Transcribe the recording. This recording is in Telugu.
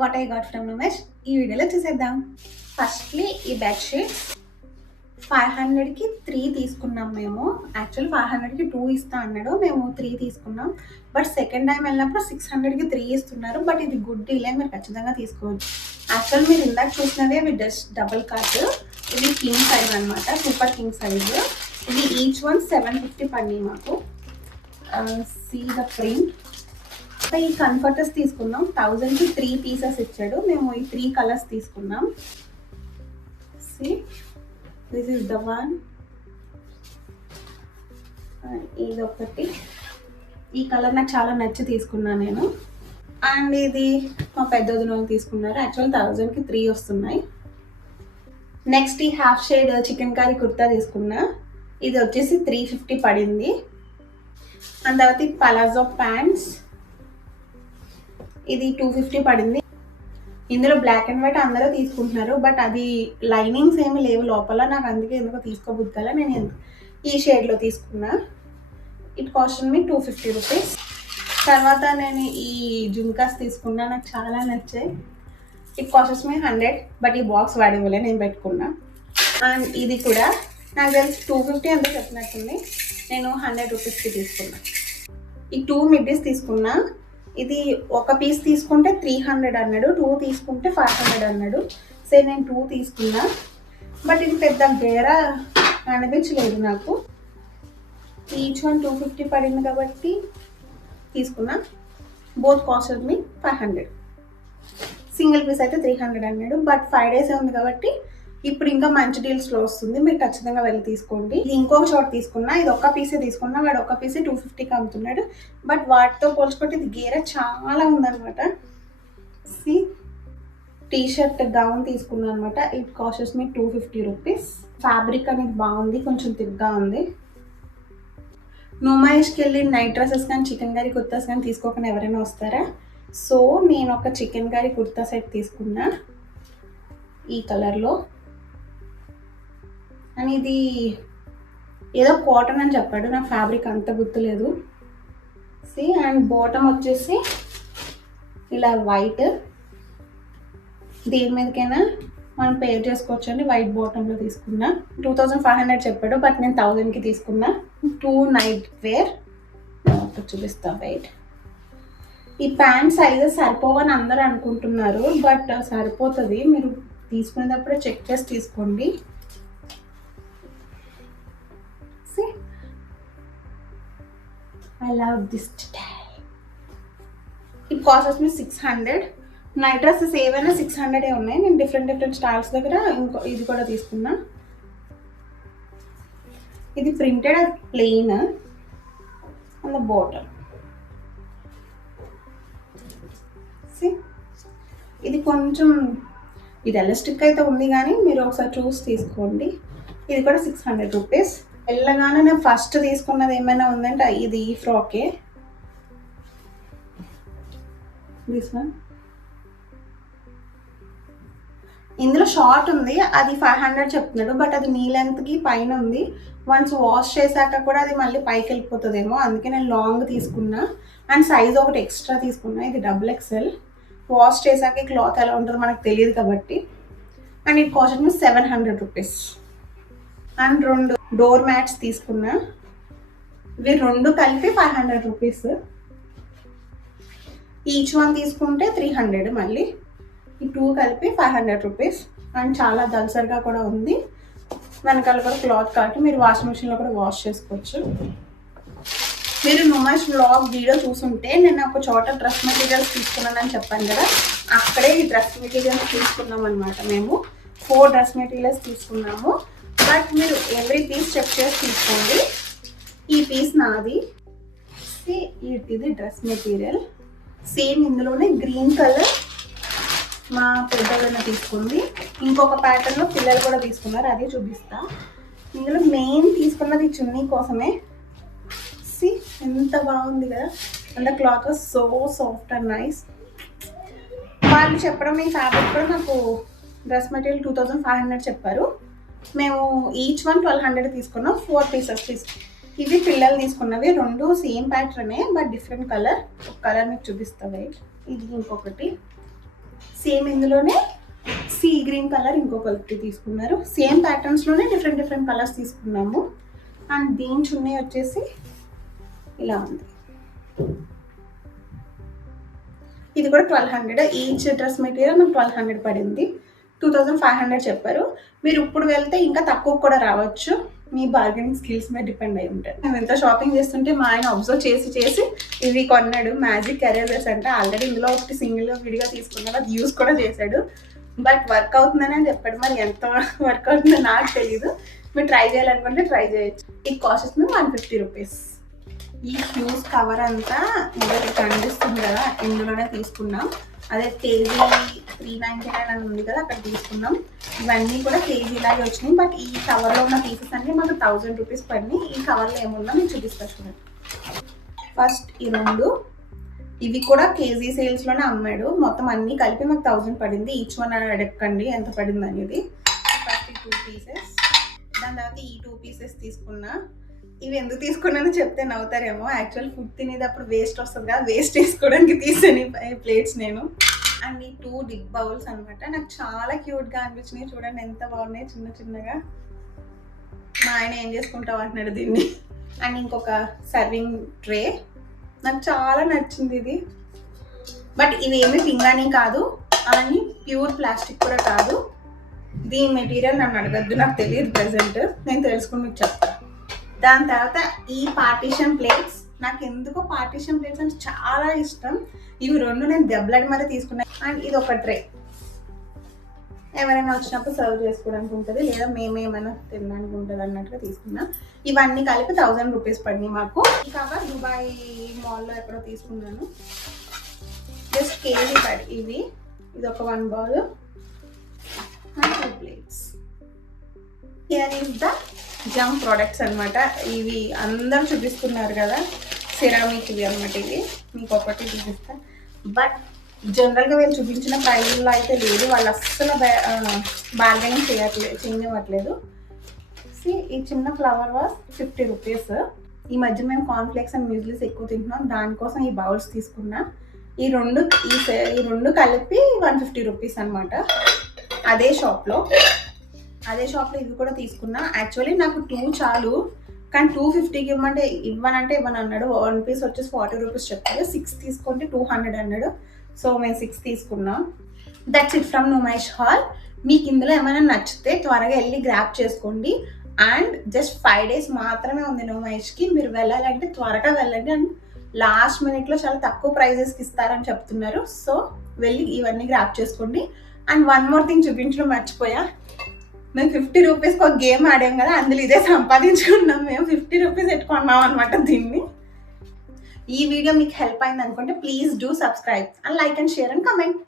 What I got from Umesh ఈ వీడియోలో చూసేద్దాం. ఫస్ట్లీ ఈ బెడ్షీట్స్ 500కి 3 తీసుకున్నాం మేము. యాక్చువల్లీ 500కి 2 ఇస్తా అన్నాడు, మేము 3 తీసుకున్నాం. బట్ సెకండ్ టైం వెళ్ళినప్పుడు 600కి 3 ఇస్తున్నారు. బట్ ఇది గుడ్ డీలే, మీరు ఖచ్చితంగా తీసుకోవచ్చు. యాక్చువల్ మీరు ఇందాక చూసినదే అవి డబుల్ కార్ట్, ఇది కింగ్ సైజ్ అనమాట, సూపర్ కింగ్ సైజ్. ఇది ఈచ్ వన్ 750 పడింది మాకు. See the print. ఈ కంఫర్టర్స్ తీసుకున్నాం, 1000కి 3 పీసెస్ ఇచ్చాడు. మేము ఈ 3 కలర్స్ తీసుకున్నాం. See this is the one. ఇది ఒకటి, ఈ కలర్ నాకు చాలా నచ్చి తీసుకున్నాను నేను. అండ్ ఇది మా పెద్ద వదిన తీసుకున్నారు. యాక్చువల్ 1000కి 3 వస్తున్నాయి. నెక్స్ట్ ఈ half shade chicken curry kurta తీసుకున్నా. ఇది వచ్చేసి 350 పడింది. అండ్ తర్వాత ఈ పలాజో ప్యాంట్స్, ఇది 250 పడింది. ఇందులో బ్లాక్ అండ్ వైట్ అందరూ తీసుకుంటున్నారు, బట్ అది లైనింగ్స్ ఏమి లేవు లోపల. నాకు అందుకే ఎందుకో తీసుకోబుద్దాల, నేను ఈ షేడ్లో తీసుకున్నా. It cost me 250 rupees. తర్వాత నేను ఈ జుంకాస్ తీసుకున్నా, నాకు చాలా నచ్చాయి. ఇట్ కాస్ట్ మీ 100, బట్ ఈ బాక్స్ వాడేవాళ్ళే, నేను పెట్టుకున్నా. అండ్ ఇది కూడా నాకు తెలిసి 250 అంతా చెప్పినట్టుంది, నేను 100 రూపీస్కి తీసుకున్నా. ఈ 2 మిడ్డీస్ తీసుకున్నా. ఇది ఒక పీస్ తీసుకుంటే 300 అన్నాడు, 2 తీసుకుంటే 500 అన్నాడు. సో నేను 2 తీసుకున్నా. బట్ ఇది పెద్ద గేరా అనిపించలేదు నాకు. ఈచ్ వన్ 250 పడింది కాబట్టి తీసుకున్నా. బోత్ కాస్ట్ మీ 500. సింగిల్ పీస్ అయితే 300 అన్నాడు. బట్ 5 డేసే ఉంది కాబట్టి ఇప్పుడు ఇంకా మంచి డీల్స్లో వస్తుంది, మీరు ఖచ్చితంగా వెళ్ళి తీసుకోండి. ఇది ఇంకొక చోట తీసుకున్నా, ఇది ఒక్క పీసే తీసుకున్నా. వాడు ఒక్క పీసే 250కి అమ్ముతున్నాడు. బట్ వాటితో పోల్చుకుంటే ఇది గేర చాలా ఉందన్నమాట. సి టీ షర్ట్ గౌన్ తీసుకున్నాను అనమాట. It cost me 250 rupees. Fabric అనేది బాగుంది, కొంచెం థిక్గా ఉంది. నుమాయిష్కి వెళ్ళి నైట్ డ్రెస్సెస్ కానీ చికెన్ కర్రీ కుర్తాస్ కానీ తీసుకోకుండా ఎవరైనా వస్తారా? సో నేను ఒక చికెన్ కర్రీ కుర్తా సెట్ తీసుకున్నా ఈ కలర్లో. అని ఇది ఏదో కాటన్ అని చెప్పాడు, నాకు ఫ్యాబ్రిక్ అంత గుర్తులేదు. సి అండ్ బాటమ్ వచ్చేసి ఇలా వైట్, దేని మీదకైనా మనం పేర్ చేసుకోవచ్చు అండి. వైట్ బాటంలో తీసుకున్నా. 2500 చెప్పాడు, బట్ నేను 1000కి తీసుకున్నా. 2 నైట్ వేర్ చూపిస్తా. వెయిట్, ఈ ప్యాంట్ సైజెస్ సరిపోవని అందరూ అనుకుంటున్నారు, బట్ సరిపోతుంది. మీరు తీసుకునేటప్పుడే చెక్ చేసి తీసుకోండి. I love this style. It costs me 600. Night dresses ఏవైనా 600 ఉన్నాయి. నేను డిఫరెంట్ స్టైల్స్ దగ్గర ఇది కూడా తీసుకున్నా. ఇది ప్రింటెడ్, అది ప్లెయిన్ అండ్ ద బాటమ్. ఇది కొంచెం ఇది ఎలాస్టిక్ అయితే ఉంది, కానీ మీరు ఒకసారి చూసి తీసుకోండి. ఇది కూడా 600 రూపీస్. వెళ్ళగానే నేను ఫస్ట్ తీసుకున్నది ఏమైనా ఉందంటే ఇది ఈ ఫ్రాకే, దిస్ వన్. ఇందులో షార్ట్ ఉంది, అది 500 చెప్తున్నాడు, బట్ అది నీ లెంత్కి పైన ఉంది. వన్స్ వాష్ చేశాక కూడా అది మళ్ళీ పైకి వెళ్ళిపోతుందేమో, అందుకే నేను లాంగ్ తీసుకున్నా. అండ్ సైజ్ ఒకటి ఎక్స్ట్రా తీసుకున్నా, ఇది XXL. వాష్ చేశాక క్లాత్ ఎలా ఉంటుందో మనకు తెలియదు కాబట్టి. అండ్ ఇది cost me 700 rupees. And 2 door mats తీసుకున్నా. ఇవి 2 కలిపి 500 రూపీస్. ఈచ్ వన్ తీసుకుంటే 300. మళ్ళీ ఈ 2 కలిపి 500 రూపీస్. అండ్ చాలా దల్సర్గా కూడా ఉంది. వెనకాల కూడా క్లాత్ కాబట్టి మీరు వాషింగ్ మిషన్లో కూడా వాష్ చేసుకోవచ్చు. మీరు నుమాష్ వ్లాగ్ వీడియో చూసుంటే నేను ఒక చోట డ్రెస్ మెటీరియల్స్ తీసుకున్నానని చెప్పాను కదా, అక్కడే ఈ డ్రెస్ మెటీరియల్స్ తీసుకున్నాం అనమాట. మేము 4 డ్రెస్ మెటీరియల్స్ తీసుకున్నాము. బట్ మీరు ఎవ్రీ పీస్ చెక్ చేసి తీసుకోండి. ఈ పీస్ నాది. ఇది డ్రెస్ మెటీరియల్ సేమ్, ఇందులోనే గ్రీన్ కలర్ మా పెద్దదన్న తీసుకుంది. ఇంకొక ప్యాటర్న్లో పిల్లలు కూడా తీసుకున్నారు, అదే చూపిస్తా. ఇందులో మెయిన్ తీసుకున్నది చున్నీ కోసమే. సి ఎంత బాగుంది కదా, and the cloth was so soft and nice. వాళ్ళు చెప్పడం ఈ ఫ్యాబ్రిక్ కూడా నాకు డ్రెస్ మెటీరియల్ 2500 చెప్పారు. మేము ఈచ్ వన్ 1200 తీసుకున్నాం. 4 పీసెస్ తీసుకున్నాం. ఇవి పిల్లలు తీసుకున్నవి, 2 సేమ్ ప్యాటర్నే బట్ డిఫరెంట్ కలర్. ఒక కలర్ మీకు చూపిస్తా. వెయిట్, ఇది ఇంకొకటి సేమ్ ఇందులోనే సీ గ్రీన్ కలర్ ఇంకొకటి తీసుకున్నారు. సేమ్ ప్యాటర్న్స్లోనే డిఫరెంట్ డిఫరెంట్ కలర్స్ తీసుకున్నాము. అండ్ దీని చున్నీ వచ్చేసి ఇలా ఉంది. ఇది కూడా 1200. ఈచ్ డ్రెస్ మెటీరియల్ నాకు 1200 పడింది. 2500 చెప్పారు. మీరు ఇప్పుడు వెళ్తే ఇంకా తక్కువ కూడా రావచ్చు. మీ బార్గెనింగ్ స్కిల్స్ మీద డిపెండ్ అయి ఉంటాయి. మేము ఎంత షాపింగ్ చేస్తుంటే మా ఆయన అబ్జర్వ్ చేసి ఇవి కొన్నాడు. మ్యాజిక్ ఎరేజర్స్ అంటే ఆల్రెడీ ఇందులో ఒకటి సింగిల్గా విడిగా తీసుకున్నాడు, అది యూస్ కూడా చేశాడు. బట్ వర్క్ అవుతుందని అని చెప్పాడు. మరి ఎంత వర్క్ అవుతుందో నాకు తెలీదు. మీరు ట్రై చేయాలనుకుంటే ట్రై చేయొచ్చు. ఇది కాస్ట్ వస్తుంది 150 రూపీస్. ఈ ఫ్యూజ్ కవర్ అంతా ఇందులో కనిపిస్తుంది కదా, ఇందులోనే తీసుకున్నాం. అదే కేజీ 399 అని ఉంది కదా, అక్కడ తీసుకున్నాం. ఇవన్నీ కూడా కేజీలాగే వచ్చినాయి. బట్ ఈ కవర్లో ఉన్న పీసెస్ అన్నీ మాకు 1000 రూపీస్ పడినాయి. ఈ కవర్లో ఏముందో నేను చూపిస్తాను చూడండి. ఫస్ట్ ఈ 2 ఇవి కూడా కేజీ సేల్స్లోనే అమ్మాడు. మొత్తం అన్నీ కలిపి మాకు 1000 పడింది. ఈచ్ వన్ అడగండి ఎంత పడింది అనేది. ఫస్ట్ ఈ 2 పీసెస్, దాని తర్వాత ఈ 2 పీసెస్ తీసుకున్నా. ఇవి ఎందుకు తీసుకున్నానో చెప్తే నవ్వుతారేమో. యాక్చువల్ ఫుడ్ తినేటప్పుడు వేస్ట్ వస్తుంది కదా, వేస్ట్ తీసుకోవడానికి తీసాను ప్లేట్స్ నేను. అండ్ ఈ 2 డిప్ బౌల్స్ అనమాట. నాకు చాలా క్యూట్గా అనిపించినాయి. చూడండి ఎంత బాగున్నాయి, చిన్న చిన్నగా. మా ఆయన ఏం చేసుకుంటావు అంటున్నాడు దీన్ని. అండ్ ఇంకొక సర్వింగ్ ట్రే, నాకు చాలా నచ్చింది ఇది. బట్ ఇవి ఏమి పింగాణి కాదు, అవన్నీ ప్యూర్ ప్లాస్టిక్ కూడా కాదు. దీని మెటీరియల్ నన్ను అడగద్దు, నాకు తెలియదు ప్రెసెంట్. నేను తెలుసుకుని మీకు చెప్తాను. దాని తర్వాత ఈ పార్టీషన్ ప్లేట్స్, నాకు ఎందుకో పార్టీషన్ ప్లేట్స్ అంటే చాలా ఇష్టం. ఇవి 2 నేను దెబ్బలాడి మరీ తీసుకున్నాను. అండ్ ఇది ఒక ట్రే, ఎవరైనా వచ్చినప్పుడు సర్వ్ చేసుకోవడానికి ఉంటుంది, లేదా మేమేమైనా తినడానికి ఉంటుంది అన్నట్టుగా తీసుకున్నా. ఇవన్నీ కలిపి 1000 రూపీస్ పడినాయి మాకు. ఈ కవర్ దుబాయ్ మాల్లో ఎక్కడో తీసుకున్నాను. జస్ట్ కేజీ పడి ఇవి. ఇది ఒక 1 bowl and 2 plates. Here is the Jammu products అనమాట. ఇవి అందరూ చూపిస్తున్నారు కదా, సిరామిక్ ఇవి అనమాట. ఇవి మీకు ఒకటి చూపిస్తాను. బట్ జనరల్గా వీళ్ళు చూపించిన ప్రైజ్లో అయితే లేదు. వాళ్ళు అస్సలు బార్గెనింగ్ చేయనివ్వట్లేదు. ఈ చిన్న ఫ్లవర్ వాస్ 50 రూపీస్. ఈ మధ్య మేము కార్న్ఫ్లేక్స్ అండ్ మ్యూజిలీస్ ఎక్కువ తింటున్నాం, దానికోసం ఈ బౌల్స్ తీసుకున్నా. ఈ రెండు కలిపి 150 రూపీస్ అనమాట. అదే షాప్లో ఇవి కూడా తీసుకున్నా. యాక్చువల్లీ నాకు 2 చాలు, కానీ 250కి ఇవ్వనంటే ఇవ్వనన్నాడు. 1 పీస్ వచ్చేసి 40 రూపీస్ చెప్పారు. 6 తీసుకుంటే 200 అన్నాడు. సో మేము 6 తీసుకున్నాం. That's it from Numaish hall. మీకు ఇందులో ఏమైనా నచ్చితే త్వరగా వెళ్ళి గ్రాప్ చేసుకోండి. అండ్ జస్ట్ 5 days మాత్రమే ఉంది నుమైష్కి. మీరు వెళ్ళాలంటే త్వరగా వెళ్ళండి. అండ్ లాస్ట్ మినిట్లో చాలా తక్కువ ప్రైజెస్కి ఇస్తారని చెప్తున్నారు. సో వెళ్ళి ఇవన్నీ గ్రాప్ చేసుకోండి. అండ్ 1 more థింగ్ చూపించడం మర్చిపోయా. మేము 50 రూపీస్కి ఒక గేమ్ ఆడాం కదా, అందులో ఇదే సంపాదించుకున్నాం. మేము 50 రూపీస్ పెట్టుకున్నాం అనమాట దీన్ని. ఈ వీడియో మీకు హెల్ప్ అయింది అనుకుంటే please do subscribe and like and share and comment.